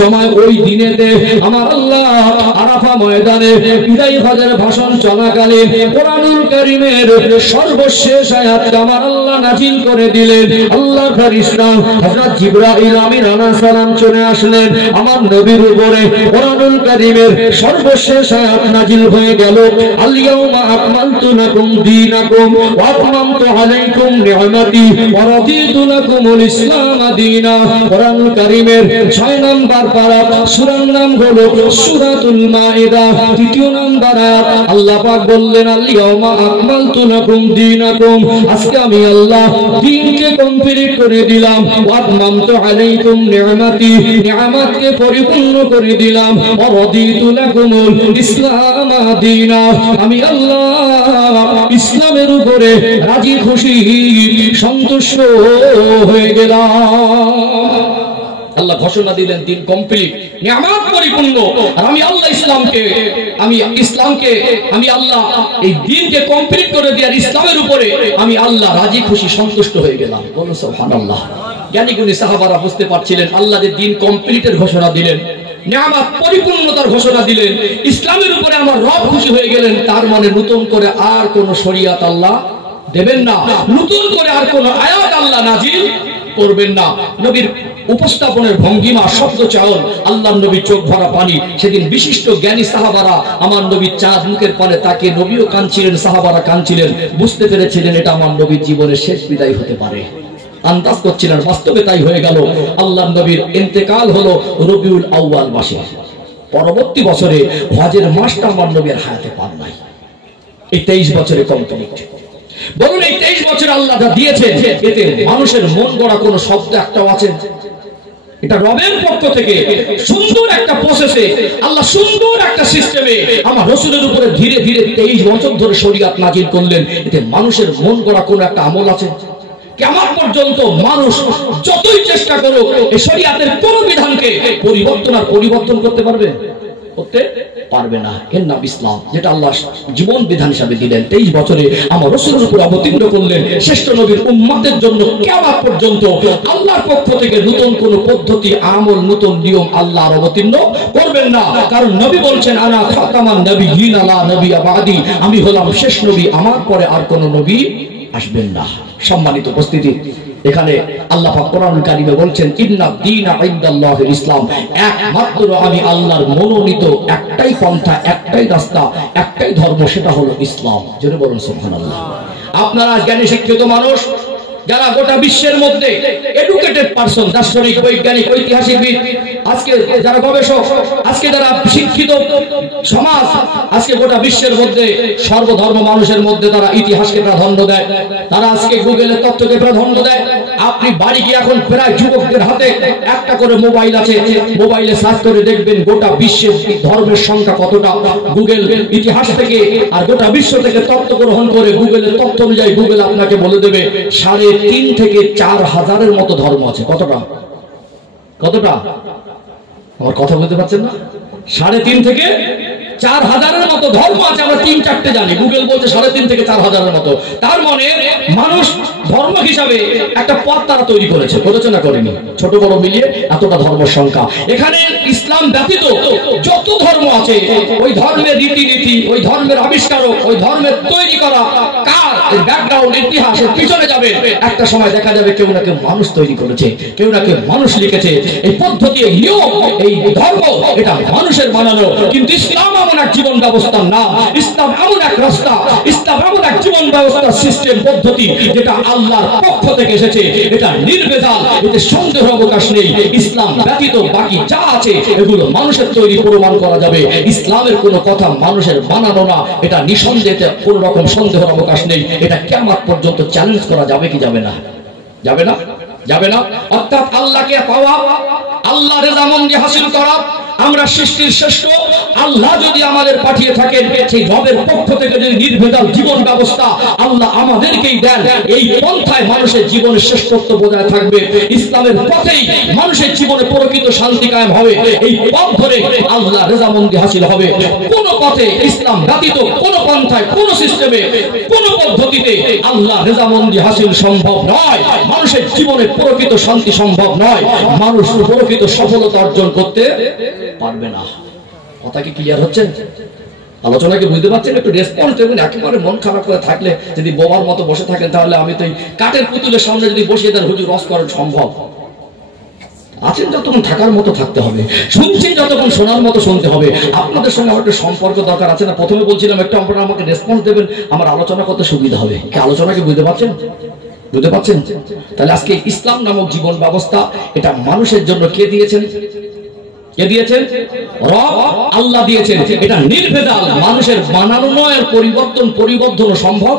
সময় ওই দিনেতে আমার আল্লাহ আরাফা ময়দানে বিদায়ী হজের ভাষণ চলাকালীন কোরআনুল কারীমের সর্বশেষ আয়াত আমার আল্লাহ নাযিল করে দিলেন। আল্লাহর ফেরেশতা হযরত জিবরাইল আমিন আলাইহিস সালাম চলে আসলেন আমার নবীর উপরে। কোরআনুল কারীমের সর্বশেষ আয়াত নাযিল হয়ে গেল, আল ইয়াউমা আকমালতু লাকুম দীনাকুম ওয়া আতমামতু আলাইকুম নি'মাতি ওয়া রাদিতু লাকুমুল ইসলাম দীনা। কোরআনুল কারীমের 6 নম্বর পারা, সূরার নাম হলো সূরাতুল মাইদা, 3 নম্বর আয়াত। আল্লাহ পাক বললেন, আল ইয়াউমা আকমালতু লাকুম দীনাকুম, আজকে আমি আল্লাহ দ্বীনকে কমপ্লিট করে দিলাম। ওয়া আতমামতু আলাইকুম নি'মাতি, নিয়ামতকে পরিপূর্ণ করে দিলাম। ওয়া রাদিতু লাকুমুল ইসলাম দীনা, আমি আল্লাহ ইসলামের উপরে রাজি খুশি সন্তুষ্ট হয়ে গেলাম। আল্লাহ ঘোষণা দিলেন দিন কমপ্লিট, নিয়ামত পরিপূর্ণ। আর আমি আল্লাহ ইসলামকে আমি আল্লাহ এই দিনকে কমপ্লিট করে দিয়ে ইসলামের উপরে আমি আল্লাহ রাজি খুশি সন্তুষ্ট হয়ে গেলাম। বলুন সুবহানাল্লাহ। জ্ঞানী গুণী সাহাবারা বুঝতে পারছিলেন আল্লাহ যে দিন কমপ্লিটের ঘোষণা দিলেন, নিয়ামত পরিপূর্ণতার ঘোষণা দিলেন, ইসলামের উপরে আমার রব খুশি হয়ে গেলেন। তার মানে নতুন করে আর কোন শরীয়ত আল্লাহ দেবেন না, নতুন করে আর কোন আয়াত আল্লাহ নাজিল করবেন না। নবীর উপস্থাপনের ভঙ্গিমা, শব্দ চয়ন, আল্লাহর নবীর চোখ ভরা পানি। সেদিন বিশিষ্ট জ্ঞানী সাহাবারা আমার নবীর চাঁদ মুখের পানে তাকে, নবীও কাঁদছিলেন, সাহাবারা কাঁদছিলেন। বুঝতে পেরেছিলেন এটা আমার নবীর জীবনের শেষ বিদায় হতে পারে। আন্দাজ করছিলেন, বাস্তবে তাই হয়ে গেল। আল্লাহর নবীর ইন্তেকাল হলো রবিউল আউয়াল মাসে। পরবর্তী বছরে হজের মাসটা আমার নবীর হায়াতে পান নাই। এই 23 বছরে কমপ্লিট। বলুন এই 23 বছর আল্লাহ যা দিয়েছেন এতে মানুষের মন গড়া কোন শব্দ একটাও আছে? এটা রবের পক্ষ থেকে সুন্দর একটা প্রসেসে আল্লাহ সুন্দর একটা সিস্টেমে আমার রাসূলের উপরে ধীরে ধীরে 23 বছর ধরে শরীয়ত নাজিল করলেন। এতে মানুষের মন গড়া কোন একটা আমল আছে? কিয়ামত পর্যন্ত মানুষ যতই চেষ্টা করুক এই শরীয়তের কোন বিধানকে পরিবর্তন করতে পারবে না। এর নাম ইসলাম, যেটা আল্লাহ জীবন বিধান হিসাবে দিলেন। 23 বছরে আমার রাসূলের উপর অবতীর্ণ করলেন। শ্রেষ্ঠ নবীর উম্মতের জন্য কিয়ামত পর্যন্ত আল্লাহর পক্ষ থেকে নতুন কোন পদ্ধতি, আমল, নতুন নিয়ম আল্লাহ অবতীর্ণ করবেন না। কারণ নবী বলছেন, আনা খাতামান নবিয়্যিন লা নবিয়্যা বাদি, আমি হলাম শেষ নবী, আমার পরে আর কোন নবী আসবেন না। সম্মানিত উপস্থিতি, এখানে আল্লাহ পাক কোরআনুল কারীমে বলছেন, ইন্না দীনা ইনদাল্লাহিল ইসলাম, একমাত্র আমি আল্লাহর মনোনীত একটাই পন্থা, একটাই রাস্তা, একটাই ধর্ম, সেটা হলো ইসলাম। জোরে বলুন সুবহানাল্লাহ। আপনারা জ্ঞানী শিক্ষিত মানুষ, যারা গোটা বিশ্বের মধ্যে এডুকেটেড পারসন, দার্শনিক, বৈজ্ঞানিক, ঐতিহাসিকবিদ, আজকে যারা গবেষক, আজকে যারা শিক্ষিত সমাজ, আজকে গোটা বিশ্বের মধ্যে সর্বধর্ম মানুষের মধ্যে তারা ইতিহাসকে প্রাধান্য দেয়, তারা আজকে গুগলের তথ্যকে প্রাধান্য দেয়। আপনি বাড়ি গিয়ে এখন প্রায় যুবকদের হাতে একটা করে মোবাইল আছে, মোবাইলে সার্চ করে দেখবেন গোটা বিশ্বের ধর্মের সংখ্যা কতটা। গুগল ইতিহাস থেকে আর গোটা বিশ্ব থেকে তথ্য গ্রহণ করে গুগলের তথ্য অনুযায়ী গুগল আপনাকে বলে দেবে 3.5 থেকে 4 হাজারের মতো ধর্ম আছে। কতটা? আমার কথা বলতে পারছেন না? 3.5 থেকে 4 হাজারের মতো ধর্ম আছে। আমরা 3-4টে জানি, গুগল বলছে 3.5 থেকে 4 হাজারের মতো। তার মানে মানুষ ধর্ম হিসাবে একটা পথ তারা তৈরি করেছে না করেনি? ছোট বড় মিলিয়ে এতটা ধর্ম সংখ্যা। এখানে ইসলাম ব্যতীত যত ধর্ম আছে, ওই ধর্মের রীতিনীতি, ওই ধর্মের আবিষ্কারক, ওই ধর্মের তৈরি করা কার ব্যাকগ্রাউন্ড, ইতিহাসের পিছনে যাবে, একটা সময় দেখা যাবে কেউ না কেউ মানুষ তৈরি করেছে, কেউ না কেউ মানুষ লিখেছে। এই পদ্ধতি, এই নিয়ম, এই ধর্ম, এটা মানুষের বানানো। কিন্তু ইসলাম এমন এক জীবন ব্যবস্থার নাম, ইসলাম এমন এক রাস্তা, ইসলাম এমন এক জীবন ব্যবস্থার সিস্টেম, পদ্ধতি, যেটা আল্লাহর পক্ষ থেকে এসেছে। এটা নির্ভেজাল, এতে সন্দেহ অবকাশ নেই। ইসলাম ব্যতীত বাকি যা আছে এগুলো মানুষের তৈরি, প্রমাণ করা যাবে। ইসলামের কোনো কথা মানুষের বানানো না, এটা নিঃসন্দেহে কোনো রকম সন্দেহের অবকাশ নেই। এটা কিয়ামত পর্যন্ত চ্যালেঞ্জ করা যাবে কি যাবে না? যাবে না। অর্থাৎ আল্লাহকে পাওয়া, আল্লাহ রেজামন্দি হাসিল করা, আমরা সৃষ্টির শ্রেষ্ঠ আল্লাহ যদি আমাদের পাঠিয়ে থাকেন, সেই রবের পক্ষ থেকে যদি নির্ভেজাল জীবন ব্যবস্থা আল্লাহ আমাদেরকেই দেন, এই পন্থায় মানুষের জীবনের শ্রেষ্ঠত্ব বজায় থাকবে। ইসলামের পথেই মানুষের জীবনে প্রকৃত শান্তি কায়েম হবে। এই পথ ধরে আল্লাহ রেজামন্দি হাসিল হবে। কোন পথে, ইসলাম ব্যতীত কোন পন্থায়, কোন সিস্টেমে, কোন পদ্ধতিতে আল্লাহ রেজামন্দি হাসিল সম্ভব নয়, মানুষের জীবনে প্রকৃত শান্তি সম্ভব নয়, মানুষ প্রকৃত সফলতা অর্জন করতে পারবে না। কথা কি ক্লিয়ার হচ্ছে? আলোচনাকে বুঝতে পারছেন? একটু রেসপন্স দেবেন। একেবারে মন খারাপ করে থাকলে যদি বোবার মতো বসে থাকেন, তাহলে আমি তো এই কাঠের পুতুলের সামনে যদি বসিয়ে দেন হুজুর রস করেন সম্ভব? আছেন যতক্ষণ থাকার মতো থাকতে হবে, শুনছেন যতক্ষণ শোনার মতো শুনতে হবে। আপনাদের সঙ্গে আমার একটা সম্পর্ক দরকার আছে না? প্রথমে বলছিলাম একটু আপনারা আমাকে রেসপন্স দেবেন, আমার আলোচনা করতে সুবিধা হবে। কি আলোচনাকে বুঝতে পারছেন? বুঝতে পারছেন? তাহলে আজকে ইসলাম নামক জীবন ব্যবস্থা, এটা মানুষের জন্য কে দিয়েছেন? কে দিয়েছেন? রব আল্লাহ দিয়েছেন। এটা নির্ভেজাল, মানুষের বানানো নয়, আর পরিবর্তন সম্ভব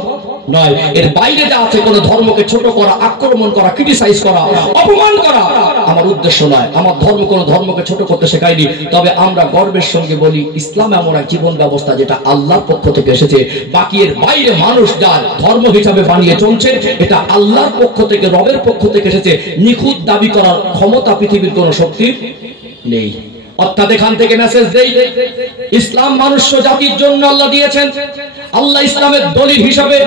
নয়। এর বাইরে যা আছে, কোন ধর্মকে ছোট করা, আক্রমণ করা, ক্রিটিসাইজ করা, অপমান করা আমার উদ্দেশ্য নয়। আমার ধর্ম কোন ধর্মকে ছোট করতে শেখায়নি। তবে আমরা গর্বের সঙ্গে বলি, ইসলাম এমন এক জীবন ব্যবস্থা যেটা আল্লাহর পক্ষ থেকে এসেছে। বাকি এর বাইরে মানুষ যার ধর্ম হিসাবে বানিয়ে চলছে, এটা আল্লাহর পক্ষ থেকে, রবের পক্ষ থেকে এসেছে। নিখুঁত দাবি করার ক্ষমতা পৃথিবীর কোন শক্তি নেই। অর্থাৎ এখান থেকে মেসেজ দেই, ইসলাম মনুষ্য জাতির জন্য আল্লাহ দিয়েছেন। আল্লাহ ইসলামের দলিল হিসাবে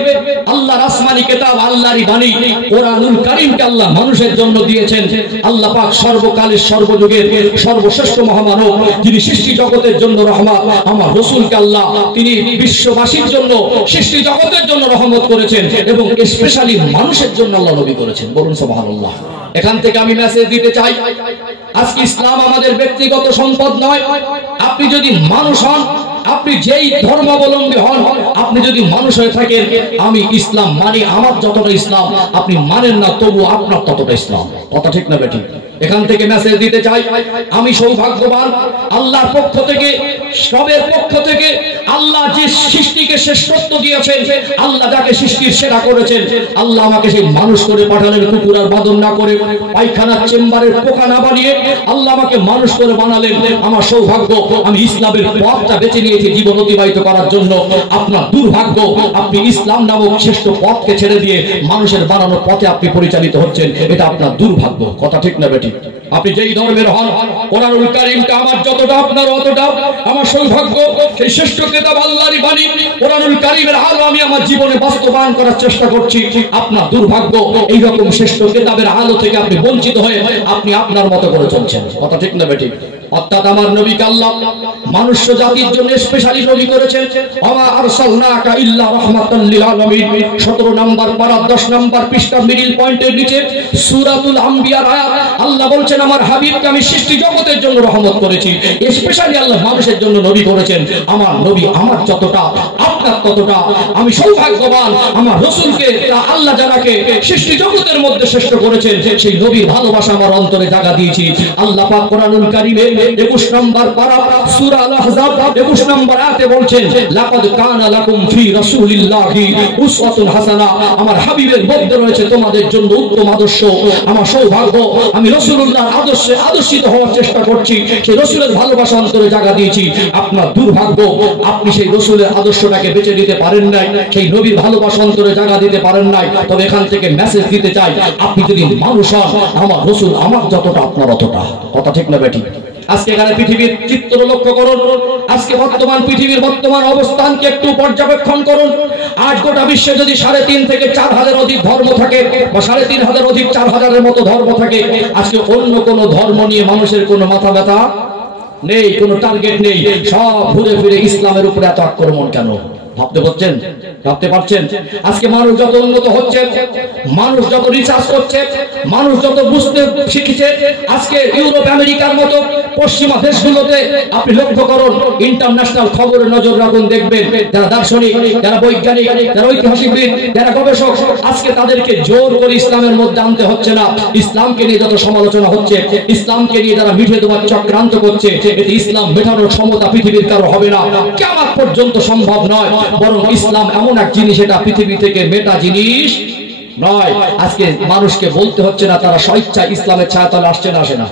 আল্লাহর আসমানি কিতাব, আল্লাহরই বাণী কোরআনুল কারীমকে আল্লাহ মানুষের জন্য দিয়েছেন। আল্লাহ পাক সর্বকালের সর্বযুগের সর্বশ্রেষ্ঠ মহামানব, যিনি সৃষ্টি জগতের জন্য রহমত, আমার রাসূলকে আল্লাহ তিনি বিশ্ববাসীর জন্য, সৃষ্টি জগতের জন্য রহমত করেছেন, এবং স্পেশালি মানুষের জন্য আল্লাহ নবী করেছেন। বলুন সুবহানাল্লাহ। এখান থেকে আমি মেসেজ দিতে চাই, আজকে ইসলাম আমাদের ব্যক্তিগত সম্পদ নয়। আপনি যদি মানুষ হন, আপনি যেই ধর্মাবলম্বী হন, আপনি যদি মানুষ হয়ে থাকেন, আমি ইসলাম মানি, আমার যতটা ইসলাম আপনি মানেন না, তবু আপনার ততটা ইসলাম। কথা ঠিক না বেঠিক? এখান থেকে মেসেজ দিতে চাই, আমি সৌভাগ্যবান, আল্লাহর পক্ষ থেকে, সবের পক্ষ থেকে আল্লাহ যে সৃষ্টিকে শ্রেষ্ঠত্ব দিয়েছেন, আল্লাহ যাকে সৃষ্টির সেরা করেছেন, আল্লাহ আমাকে সেই মানুষ করে পাঠালেন, কুকুর আর বাদন না করে, পায়খানার চেম্বারের পোকা না বানিয়ে আল্লাহ আমাকে মানুষ করে বানালেন। আমার সৌভাগ্য, আমি ইসলামের পথটা বেছে নিয়েছি জীবন অতিবাহিত করার জন্য। আপনার দুর্ভাগ্য, আপনি ইসলাম নামক শ্রেষ্ঠ পথকে ছেড়ে দিয়ে মানুষের বানানো পথে আপনি পরিচালিত হচ্ছেন। এটা আপনার দুর্ভাগ্য। কথা ঠিক না বেঠিক? আপনি যেই ধর্মের হন, কোরআনুল কারীমটা আমার যতটা আপনার অতটা আমার সৌভাগ্য। সেই শ্রেষ্ঠ কিতাব আল্লাহরই বাণী কোরআনুল কারীমের আলো আমি আমার জীবনে বাস্তবায়ন করার চেষ্টা করছি। আপনার দুর্ভাগ্য, এই রকম শ্রেষ্ঠ কিতাবের আলো থেকে আপনি বঞ্চিত হয়ে আপনি আপনার মতো করে চলছেন। কথা ঠিক না বেঠিক? অর্থাৎ আমার নবীকে আল্লাহ মানুষ জাতির জন্য স্পেশালি নবী করেছেন। ওয়া আরসালনাকা ইল্লা রাহমাতাল লিল আলামিন। 17 নম্বর পারা 10 নম্বর পৃষ্ঠা মিডল পয়েন্টের নিচে সূরাতুল আম্বিয়ার আয়াত, আল্লাহ বলছেন আমার হাবিবকে আমি সৃষ্টি জগতের জন্য রহমত করেছি। স্পেশালি আল্লাহ মানুষের জন্য নবী করেছেন। আমার নবী আমার যতটা আপনার ততটা। আমি সৌভাগ্যবান, আমার রাসূলকে আল্লাহ যাকে সৃষ্টি জগতের মধ্যে শ্রেষ্ঠ করেছেন, সেই নবীর ভালোবাসা আমার অন্তরে জায়গা দিয়েছি। আল্লাহ পাক কোরআনুল কারীমে 21 নম্বর পারা সূরা আল আহজাব 21 নম্বর আয়াতে বলছেন, লাকাদ কানা লাকুম ফি রাসূলিল্লাহি উসওয়াতুন হাসানাহ। আমার হাবিবের মধ্যে রয়েছে তোমাদের জন্য উত্তম আদর্শ। আমার সৌভাগ্য, আমি রাসূলুল্লাহর আদর্শে আদর্শিত হওয়ার চেষ্টা করছি, সেই রাসূলের ভালোবাসা অন্তরে জায়গা দিয়েছি। আপনার দুর্ভাগ্য, আপনি সেই রাসূলের আদর্শটাকে বেঁচে নিতে পারেন নাই, সেই নবীর ভালোবাসা অন্তরে জায়গা দিতে পারেন নাই। তবে এখান থেকে মেসেজ দিতে চাই, আপনি যদি মানুষ হন, আমার রাসূল আমার যতটা আপনার অতটা। কথা ঠিক না বেঠিক? আজকে এখানে পৃথিবীর চিত্র লক্ষ্য করুন, আজকে বর্তমান পৃথিবীর বর্তমান অবস্থানকে একটু পর্যবেক্ষণ করুন। আজ গোটা বিশ্বে যদি 3.5 থেকে 4,000 অধিক ধর্ম থাকে, বা 3,500 অধিক 4,000-এর মতো ধর্ম থাকে, আজকে অন্য কোন ধর্ম নিয়ে মানুষের কোনো মাথা ব্যথা নেই, কোনো টার্গেট নেই। সব ঘুরে ফিরে ইসলামের উপরে এত আক্রমণ কেন? ভাবতে পারছেন? ভাবতে পারছেন? আজকে মানুষ যত উন্নত হচ্ছে, মানুষ যত রিসার্চ করছে, মানুষ যত বুঝতে শিখছে, আজকে ইউরোপ আমেরিকার মতো পশ্চিমা দেশগুলোতে আপনি লক্ষ্য করুন, ইন্টারন্যাশনাল খবরে নজর রাখুন, দেখবেন যারা দার্শনিক, যারা বৈজ্ঞানিক, যারা ঐতিহাসিকবিদ, যারা গবেষক, আজকে তাদেরকে জোর করে ইসলামের মধ্যে আনতে হচ্ছে না। ইসলামকে নিয়ে যত সমালোচনা হচ্ছে, ইসলামকে নিয়ে যারা মিটিয়ে দেওয়ার চক্রান্ত করছে, এতে ইসলাম মেটানোর ক্ষমতা পৃথিবীর কারো হবে না, কিয়ামত পর্যন্ত সম্ভব নয়। বরং ইসলাম এমন এক জিনিস, এটা পৃথিবী থেকে মেটা জিনিস নয়। আজকে মানুষকে বলতে হচ্ছে না, তারা স্বেচ্ছায় ইসলামের ছায়াতলে আসছে না, আসে না,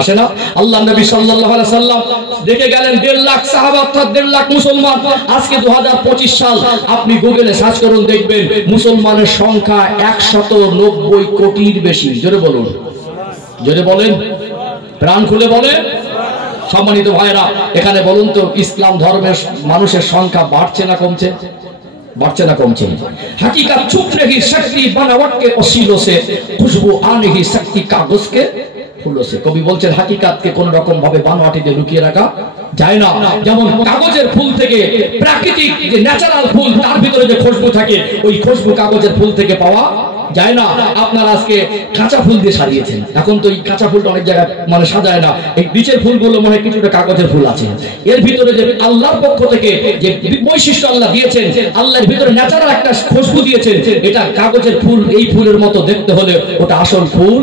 আসে না। আল্লাহ নবী সাল্লাল্লাহু আলাইহি সাল্লাম দেখে গেলেন 1.5 লাখ সাহাবা, অর্থাৎ 1.5 লাখ মুসলমান। আজকে 2025 সাল, আপনি গুগলে সার্চ করুন, দেখবেন মুসলমানের সংখ্যা 190 কোটির বেশি। জোরে বলুন, জোরে বলেন, প্রাণ খুলে বলেন। সম্মানিত ভাইরা, এখানে বলুন তো, ইসলাম ধর্মের মানুষের সংখ্যা বাড়ছে না কমছে? बढ़ছে ना कमছে हकीकत छुप नहीं सकती बनावट के वसीलों से खुशबू आ नहीं सकती कागज के फूलों से कवि बोलছেন हकीकत के কোন রকম ভাবে বানোয়াটি দিয়ে লুকিয়ে রাখা যায় না যেমন কাগজের ফুল থেকে প্রাকৃতিক যে ন্যাচারাল ফুল তার ভিতরে যে খুশবু থাকে ওই খুশবু কাগজের ফুল থেকে পাওয়া যায় না আপনারা আজকে কাঁচা ফুল দিয়ে সাজিয়েছেন এখন তো এই কাঁচা ফুলটা অনেক জায়গায় মানে সাজায় না এই নিচের ফুলগুলো মনে কিছুটা কাগজের ফুল আছে এর ভিতরে যে আল্লাহর পক্ষ থেকে যে বৈশিষ্ট্য আল্লাহ দিয়েছেন আল্লাহর ভিতরে ন্যাচারাল একটা খুশবু দিয়েছেন এটা কাগজের ফুল এই ফুলের মতো দেখতে হলে ওটা আসল ফুল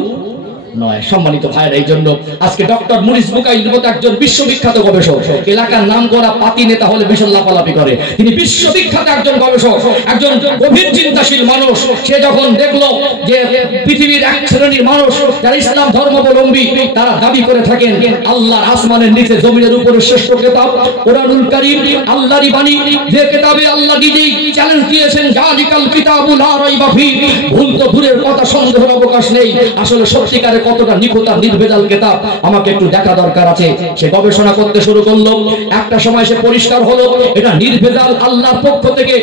নয় সম্মানিত ভাইরা এই জন্য আজকে ডক্টর মুনিস বুকাইল মতো একজন বিশ্ববিখ্যাত গবেষক এলাকার নাম করা পাতি নেতা হলে বিশাল লাফালাফি করে তিনি বিশ্ববিখ্যাত একজন গবেষক একজন গভীর চিন্তাশীল মানুষ সে যখন দেখলো যে পৃথিবীর এক শ্রেণীর মানুষ যারা ইসলাম ধর্মাবলম্বী তারা দাবি করে থাকেন আল্লাহর আসমানের নিচে জমিনের উপরে শ্রেষ্ঠ কিতাব কোরআনুল কারীম আল্লাহরই বাণী যে কিতাবে আল্লাহ নিজেই চ্যালেঞ্জ দিয়েছেন জালিকাল কিতাবু লা রাইবা ফিহি ভুল তো দূরের কথা সন্দেহের অবকাশ নেই আসলে সত্যিকার কতটা নিখুঁত আর নির্ভেজাল কিতাব আমাকে একটু দেখা দরকার আছে সে গবেষণা করতে শুরু করলো একটা সময় সে পরিষ্কার হলো এটা নির্ভেজাল আল্লাহর পক্ষ থেকে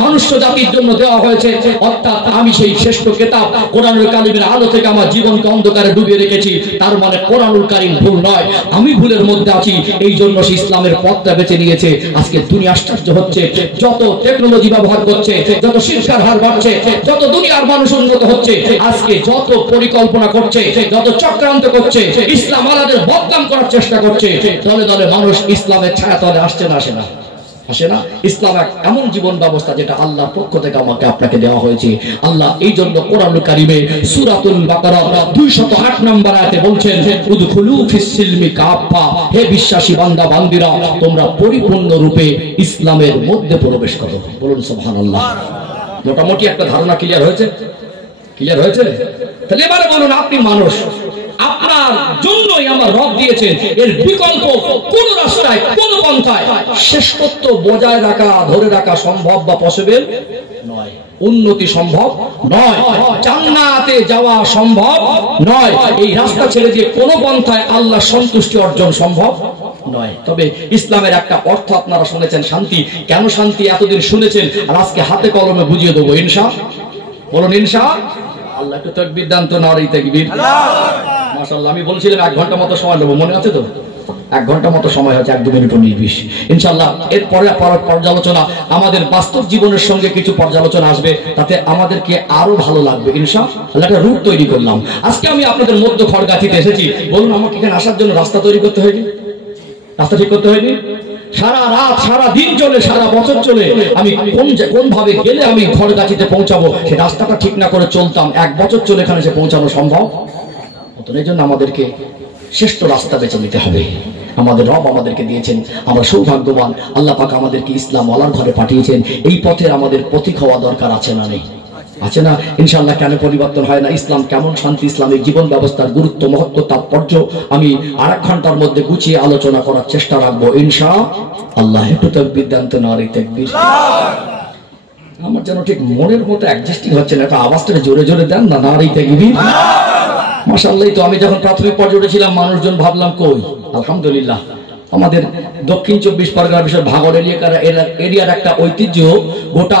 মনুষ্য জাতির জন্য দেওয়া হয়েছে অর্থাৎ আমি সেই শ্রেষ্ঠ কিতাব কোরআনুল কারীমের আলো থেকে আমার জীবনকে অন্ধকারে ডুবিয়ে রেখেছি তার মানে কোরআনুল কারীম ভুল নয় আমি ভুলের মধ্যে আছি এই জন্য সে ইসলামের পথটা বেছে নিয়েছে আজকে দুনিয়া আশ্চর্য হচ্ছে যত টেকনোলজি ব্যবহার করছে যত শিক্ষার হার বাড়ছে যত দুনিয়ার মানুষ উন্নত হচ্ছে আজকে যত পরিকল্পনা করছে যত চক্রান্ত করছে ইসলাম আলাদের বদনাম করার চেষ্টা করছে দলে দলে মানুষ ইসলামের ছায়া তলে আসছে না আসে না ইসলাম এক এমন জীবন ব্যবস্থা যেটা আল্লাহর পক্ষ থেকে আমাকে আপনাকে দেওয়া হয়েছে আল্লাহ এই জন্য কোরআনুল কারীমে সূরাতুল বাকারা 208 নম্বর আয়াতে বলছেন উদখুলু ফিস সিলমি কাফা হে বিশ্বাসী বান্দা বান্দীরা তোমরা পরিপূর্ণ রূপে ইসলামের মধ্যে প্রবেশ করো বলুন সুবহানাল্লাহ মোটামুটি একটা ধারণা ক্লিয়ার হয়েছে তাহলে এবারে বলুন আপনি মানুষ আপনার জন্যই আমার রব দিয়েছেন এর বিকল্প কোন রাস্তায় কোন পন্থায় শ্রেষ্ঠত্ব বজায় রাখা ধরে রাখা সম্ভব বা পসিবল নয় উন্নতি সম্ভব নয় জান্নাতে যাওয়া সম্ভব নয় এই রাস্তা ছেড়ে যে কোন পন্থায় আল্লাহ সন্তুষ্টি অর্জন সম্ভব নয় তবে ইসলামের একটা অর্থ আপনারা শুনেছেন শান্তি কেন শান্তি এতদিন শুনেছেন আর আজকে হাতে কলমে বুঝিয়ে দেবো ইনশাআল্লাহ বলুন ইনশাআল্লাহ আল্লাহ একটু তাকবীর দান তো নারী তাকবীর মাশাআল্লাহ আমি বলছিলাম 1 ঘন্টা মতো সময় নেব মনে আছে তো 1 ঘন্টা মতো সময় হচ্ছে 1-2 মিনিট 19 ইনশাআল্লাহ এর পরে পর্যালোচনা আমাদের বাস্তব জীবনের সঙ্গে কিছু পর্যালোচনা আসবে তাতে আমাদেরকে আরো ভালো লাগবে ইনশাআল্লাহ একটা রূপ তৈরি করলাম আজকে আমি আপনাদের মধ্য খড়গাছিতে এসেছি বলুন আমাকে এখানে আসার জন্য রাস্তা তৈরি করতে হয়নি রাস্তা ঠিক করতে হয়নি সারা রাত সারা দিন চলে সারা বছর চলে আমি কোন ভাবে গেলে আমি খড়গাছিতে পৌঁছাবো সেই রাস্তাটা ঠিক না করে চলতাম 1 বছর চলে এখানে সে পৌঁছানো সম্ভব তো এই জন্য আমাদেরকে শ্রেষ্ঠ রাস্তা বেছে নিতে হবে আমাদের রব আমাদেরকে দিয়েছেন আমরা সৌভাগ্যবান আল্লাহ পাক আমাদেরকে ইসলাম ওয়ালার ঘরে পাঠিয়েছেন এই পথের আমাদের পথিক হওয়া দরকার আছে না নেই আছে না ইনশাআল্লাহ কেন পরিবর্তন হয় না ইসলাম কেমন শান্তি ইসলামিক জীবন ব্যবস্থার গুরুত্ব মহত্ব তাৎপর্য আমি 1 ঘন্টার মধ্যে গুছিয়ে আলোচনা করার চেষ্টা রাখবো ইনশাআল্লাহ একটু তাকবীর দেন তো নারী তাকবীর আমার যেন ঠিক মনের মতো অ্যাডজাস্টিং হচ্ছে না একটা আওয়াজটা জোরে জোরে দেন না নারী তাকবীর মাশাআল্লাহ তো আমি যখন প্রাথমিক পর্যায়ে ছিলাম মানুষজন ভাবলাম কই আলহামদুলিল্লাহ আমাদের দক্ষিণ 24 পরগনা বিষয় ভাঙড় এরিয়ার একটা ঐতিহ্য গোটা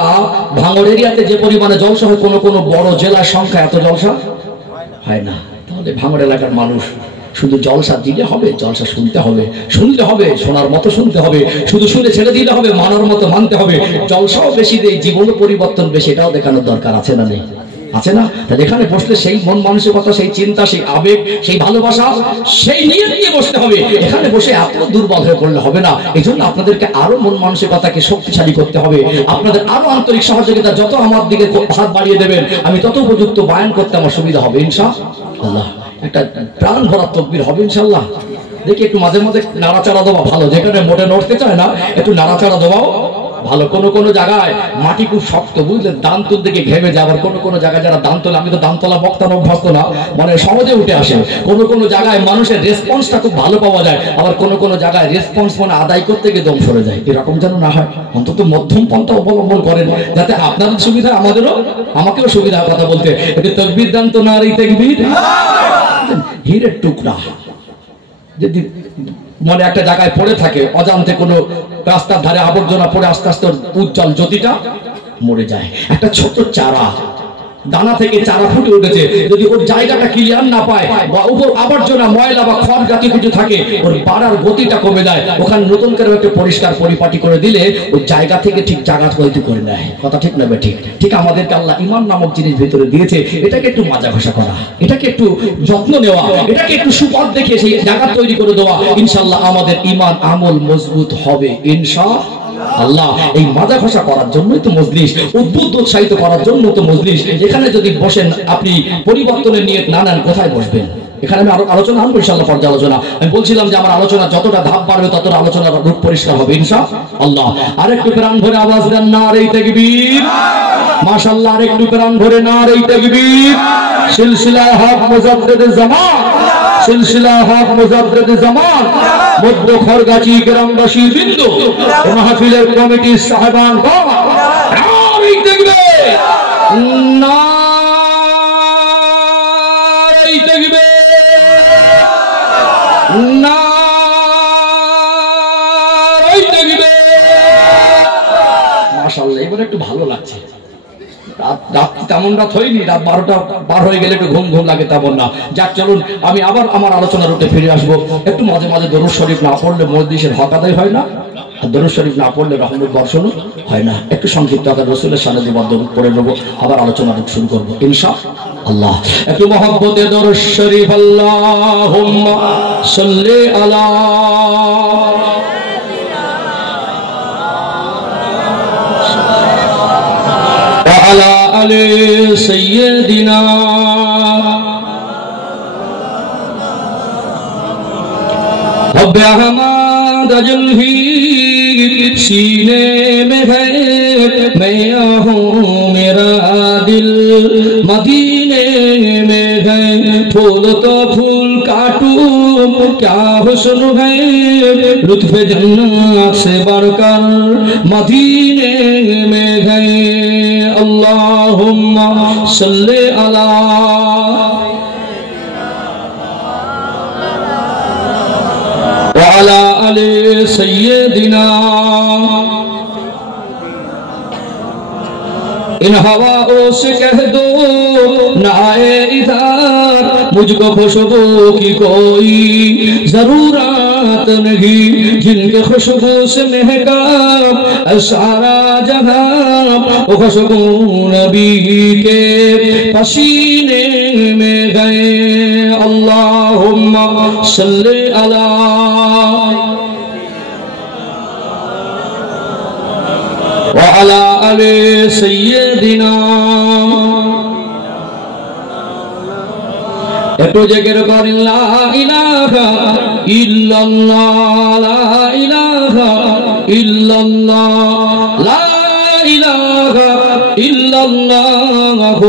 ভাঙড় এরিয়াতে যে পরিমাণে জলসা হয় কোনো বড় জেলার সংখ্যা এত জলসা হয় না তাহলে ভাঙড় এলাকার মানুষ শুধু জলসা দিলে হবে জলসা শুনতে হবে শোনার মতো শুনতে হবে শুধু শুনে ছেড়ে দিলে হবে মানার মতো মানতে হবে জলসাও বেশি দেয় জীবন পরিবর্তন বেশি এটাও দেখানোর দরকার আছে না নেই আছে না তাহলে এখানে বসলে সেই মন মানসিকতা সেই চিন্তা সেই আবেগ সেই ভালোবাসা সেই নিয়ত নিয়ে বসতে হবে এখানে বসে এত দুর্বল হয়ে পড়লে হবে না এইজন্য আপনাদেরকে আরো মন মানসিকতাকে শক্তিশালী করতে হবে আপনাদের আরো আন্তরিক সহযোগিতা যত আমার দিকে হাত বাড়িয়ে দেবেন আমি তত উপযুক্ত বয়ান করতে আমার সুবিধা হবে ইনশাআল্লাহ একটা প্রাণ ভরা তাকবীর হবে ইনশাআল্লাহ দেখি একটু মাঝে মাঝে নাড়াচাড়া দেওয়া ভালো যেখানে মোটে নড়তে চায় না একটু নাড়াচাড়া দেওয়াও ভালো কোনো জায়গায় মাটি খুব শক্ত বুঝলেন দান তুলতে গিয়ে ঘেমে যায় আবার কোনো জায়গায় যারা দান তোলে আমি তো দান তোলা বক্তানো অভ্যস্ত না মানে সহজে উঠে আসে কোনো জায়গায় মানুষের রেসপন্সটা খুব ভালো পাওয়া যায় আবার কোনো জায়গায় রেসপন্স মানে আদায় করতে গিয়ে দম সরে যায় এরকম যেন না হয় অন্তত মধ্যম পন্থা অবলম্বন করেন যাতে আপনাদের সুবিধা আমাকেও সুবিধা কথা বলতে এতে তাকবীর দান তো নারী তাকবীর হীরের টুকরা যদি মনে একটা জায়গায় পড়ে থাকে, অজান্তে কোনো রাস্তার ধারে আবর্জনা পড়ে আস্তে আস্তে উজ্জ্বল জ্যোতিটা মরে যায়। একটা ছোট চারা, দানা থেকে চারা ফুটে উঠেছে, যদি ওর জায়গাটা ক্লিয়ার না পায় বা উপর আবর্জনা ময়লা বা খড় জাতীয় কিছু থাকে, ওর বাড়ার গতিটা কমে যায়। ওখানে নতুন করে একটা পরিষ্কার পরিপাটি করে দিলে ওই জায়গা থেকে ঠিক জায়গা তৈরি করে নেয়। কথা ঠিক না ঠিক? ঠিক আমাদেরকে আল্লাহ ঈমান নামক জিনিস ভিতরে দিয়েছে, এটাকে একটু মাজা ঘষা করা, এটাকে একটু যত্ন নেওয়া, এটাকে একটু সুপথ দেখে সেই জায়গা তৈরি করে দেওয়া। ইনশাআল্লাহ আমাদের ঈমান আমল মজবুত হবে ইনশাআল্লাহ। এই মাজা ঘষা করার জন্যই তো মজলিস, উদ্বুদ্ধ উৎসাহিত করার জন্য তো মজলিস। এখানে যদি বসেন আপনি পরিবর্তনের নিয়ে না নেন, কোথায় বসবেন? এখানে আমি আরো আলোচনা আনবো ইনশাআল্লাহ, ফরজ আলোচনা। আমি বলছিলাম যে আমার আলোচনা যতটা ধাপ বাড়বে ততটা আলোচনার রূপ পরিষ্কার হবে ইনশাআল্লাহ। আরেকটু প্রাণ ভরে আওয়াজ দেন নারে তাকবীর, মাশাআল্লাহ। আরেকটু প্রাণ ভরে নারে তাকবীর। সিলসিলা হক মুজাদ্দিদ জামান, সিলসিলা হক মুজাদ্দিদ জামান, মধ্য খরগাছি গ্রামবাসী বৃন্দ, মাহফিলের কমিটির সাহেবান, নারে তাকবীর, নারে তাকবীর, নারে তাকবীর। মাশাআল্লাহ, এবার একটু ভালো লাগছে। রাত তেমন রাত হয়নি, রাত 12টা পার হয়ে গেলে একটু ঘুম ঘুম লাগে তেমন না। যাক চলুন, আমি আবার আমার আলোচনার রুটে ফিরে আসবো। একটু মাঝে মাঝে দরুদ শরীফ না পড়লে মজলিসের হক আদায় হয় না, আর দরুদ শরীফ না পড়লে রহমত বর্ষণও হয় না। একটু সংক্ষিপ্ত আকারে রাসূলের সান্নিধ্যে দরুদ পড়ে নেবো, আবার আলোচনা শুরু করবো ইনশাআল্লাহ। একটু মহব্বতে দরুদ শরীফ, আল্লাহুম্মা সাল্লি আলা وعلى آل سيدنا رب احمد جلوی سینے میں ہے، میں ہوں میرا دل مدینے میں ہے، پھول تو پھول کاٹوں کیا حسن ہے، لطف جنت سے بڑھ کر مدینے میں ہے، اللہم صلی علی وعلی آل سیدنا۔ ان ہواؤں سے کہہ دو نہ آئے ادھر، مجھ کو خوشبو کی کوئی ضرورت نہیں، جن کے خوشبو سے مہکا سارا جہاں، وہ خوشبو نبی کے پسینے میں گئے، اللہم صلی علی وعلى آل سيدنا۔ একটু জেকের করেন লা ইলাহা ইল্লাল্লাহ, লা ইলাহা ইল্লাল্লাহ, লা ইলাহা ইল্লাল্লাহ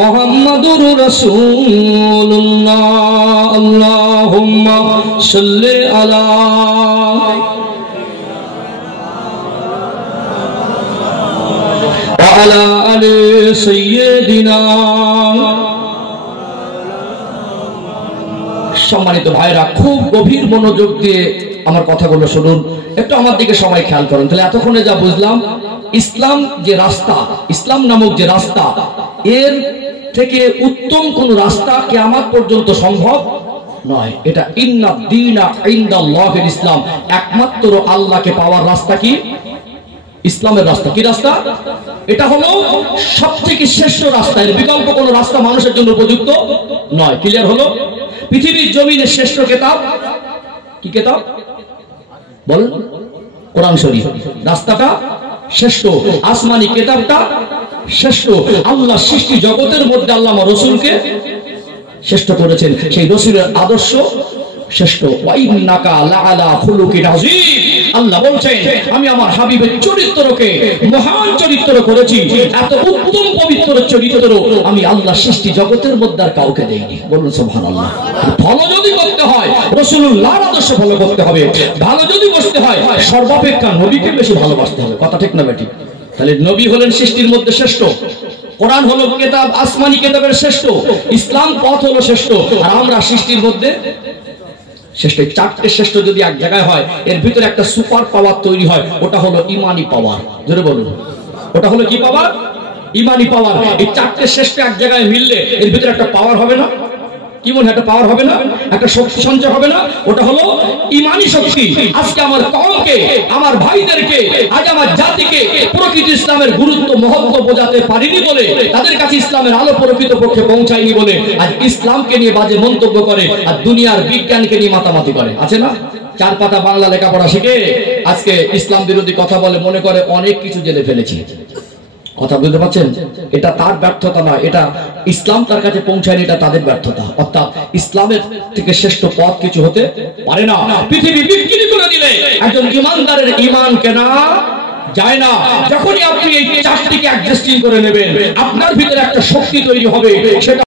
মুহাম্মাদুর রাসূলুল্লাহ, আল্লাহুম্মা সাল্লি আলা وعلى آل سيدنا۔ সম্মানিত ভাইরা, খুব গভীর মনোযোগ দিয়ে আমার কথাগুলো শুনুন, একটু আমার দিকে সবাই খেয়াল করেন। তাহলে এতক্ষণে যা বুঝলাম, ইসলাম যে রাস্তা, ইসলাম নামক যে রাস্তা, এর থেকে উত্তম কোন রাস্তা কিয়ামত পর্যন্ত সম্ভব নয়। এটা ইন্না দীনা ইনদাল্লাহিল ইসলাম, একমাত্র আল্লাহকে পাওয়ার রাস্তা কি? ইসলামের রাস্তা। কি রাস্তা? এটা হলো সবথেকে শ্রেষ্ঠ রাস্তা, এর বিকল্প কোন রাস্তা মানুষের জন্য উপযুক্ত নয়। ক্লিয়ার হলো? পৃথিবীর জমিনের শ্রেষ্ঠ কিতাব কি কিতাব বলেন? কোরআন শরীফ। রাস্তাটা শ্রেষ্ঠ, আসমানি কিতাবটা শ্রেষ্ঠ। আল্লাহ সৃষ্টি জগতের মধ্যে আল্লাহ রাসূলকে শ্রেষ্ঠ করেছেন, সেই রাসূলের আদর্শ শ্রেষ্ঠ। ওয়াইন্নাকা লাআলা খুলুকিন আযীম। আল্লাহ বলছেন, আমি আমার হাবিবের চরিত্রকে মহান চরিত্র করেছি, এত উত্তম পবিত্র চরিত্র আমি আল্লাহ সৃষ্টি জগতের মধ্যে আর কাউকে দেইনি। বলুন সুবহানাল্লাহ। ভালো যদি করতে হয় রাসূলুল্লাহর আদর্শ ফলো করতে হবে, ভালো যদি বসতে হয় সর্বাপেক্ষা নবীকে বেশি ভালোবাসতে হবে। কথা ঠিক না বেটি? তাহলে নবী হলেন সৃষ্টির মধ্যে শ্রেষ্ঠ, কোরআন হলো কিতাব আসমানি কিতাবের শ্রেষ্ঠ, ইসলাম পথ হলো শ্রেষ্ঠ, আর আমরা সৃষ্টির মধ্যে শ্রেষ্ঠ। চারটে শ্রেষ্ঠ যদি এক জায়গায় হয়, এর ভিতরে একটা সুপার পাওয়ার তৈরি হয়, ওটা হলো ইমানি পাওয়ার। জোরে বলুন, ওটা হলো কি পাওয়ার? ইমানি পাওয়ার। এই চারটে শ্রেষ্ঠ এক জায়গায় মিললে এর ভিতরে একটা পাওয়ার হবে না? কি মনে একটা পাওয়ার হবে না? একটা শক্তি সঞ্চয় হবে না? ওটা হলো ইমানি শক্তি। আজকে আমার কওমকে, আমার ভাইদেরকে, আজ আমার জাতিকে প্রকৃত ইসলামের গুরুত্ব মহত্ব বোঝাতে পারিনি বলে, তাদের কাছে ইসলামের আলো প্রকৃত পক্ষে পৌঁছায়নি বলে আজ ইসলামকে নিয়ে বাজে মন্তব্য করে আর দুনিয়ার বিজ্ঞানকে নিয়ে মাতামাতি করে। আছে না? চার পাতা বাংলা লেখাপড়া শিখে আজকে ইসলাম বিরোধী কথা বলে, মনে করে অনেক কিছু জেনে ফেলেছি। কথা বুঝতে পারছেন? এটা তার ব্যর্থতা নয়, এটা ইসলাম তার কাছে পৌঁছায়নি, এটা তাদের ব্যর্থতা। অর্থাৎ ইসলামের থেকে শ্রেষ্ঠ পথ কিছু হতে পারে না। পৃথিবী বিক্রি করে দিলে একজন ইমানদারের ইমান কেনা যায় না। যখনই আপনি এই চারটিকে অ্যাডজাস্টিং করে নেবেন, আপনার ভিতরে একটা শক্তি তৈরি হবে, সেটা